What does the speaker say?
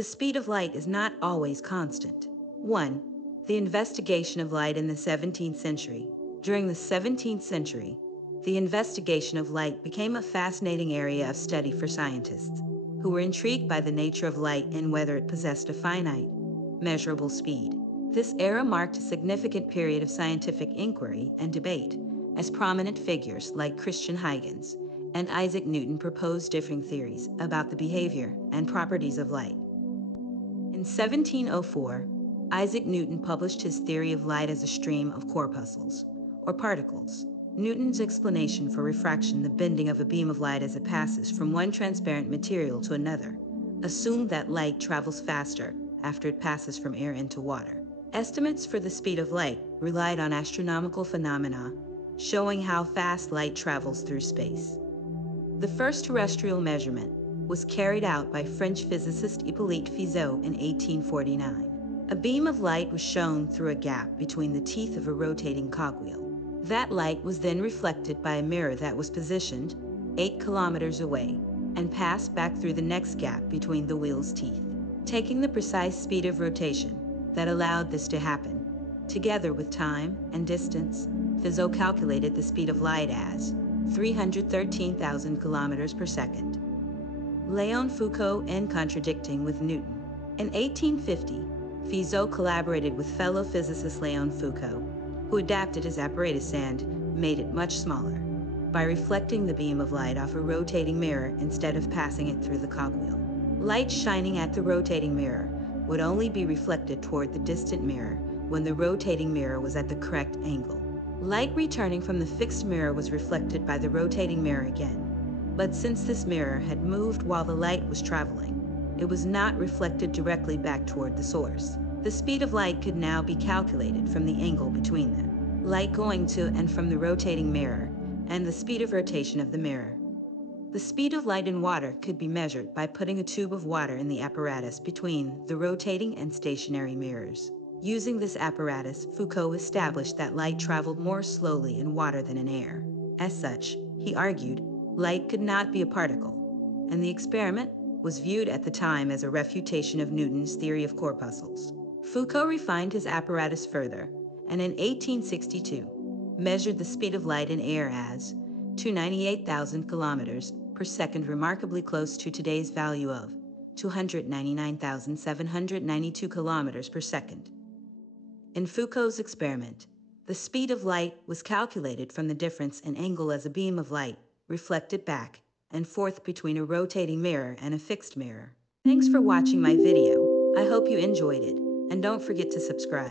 The speed of light is not always constant. 1. The investigation of light in the 17th century. During the 17th century, the investigation of light became a fascinating area of study for scientists, who were intrigued by the nature of light and whether it possessed a finite, measurable speed. This era marked a significant period of scientific inquiry and debate, as prominent figures like Christian Huygens and Isaac Newton proposed differing theories about the behavior and properties of light. In 1704, Isaac Newton published his theory of light as a stream of corpuscles, or particles. Newton's explanation for refraction, the bending of a beam of light as it passes from one transparent material to another, assumed that light travels faster after it passes from air into water. Estimates for the speed of light relied on astronomical phenomena, showing how fast light travels through space. The first terrestrial measurement was carried out by French physicist Hippolyte Fizeau in 1849. A beam of light was shown through a gap between the teeth of a rotating cogwheel. That light was then reflected by a mirror that was positioned 8 kilometers away and passed back through the next gap between the wheel's teeth. Taking the precise speed of rotation that allowed this to happen, together with time and distance, Fizeau calculated the speed of light as 313,000 kilometers per second. Léon Foucault in contradicting with Newton. In 1850, Fizeau collaborated with fellow physicist Léon Foucault, who adapted his apparatus and made it much smaller, by reflecting the beam of light off a rotating mirror instead of passing it through the cogwheel. Light shining at the rotating mirror would only be reflected toward the distant mirror when the rotating mirror was at the correct angle. Light returning from the fixed mirror was reflected by the rotating mirror again, but since this mirror had moved while the light was traveling, it was not reflected directly back toward the source. The speed of light could now be calculated from the angle between them, light going to and from the rotating mirror, and the speed of rotation of the mirror. The speed of light in water could be measured by putting a tube of water in the apparatus between the rotating and stationary mirrors. Using this apparatus, Foucault established that light traveled more slowly in water than in air. As such, he argued, light could not be a particle, and the experiment was viewed at the time as a refutation of Newton's theory of corpuscles. Foucault refined his apparatus further, and in 1862, measured the speed of light in air as 298,000 kilometers per second, remarkably close to today's value of 299,792 kilometers per second. In Foucault's experiment, the speed of light was calculated from the difference in angle as a beam of light reflected back and forth between a rotating mirror and a fixed mirror. Thanks for watching my video. I hope you enjoyed it, and don't forget to subscribe.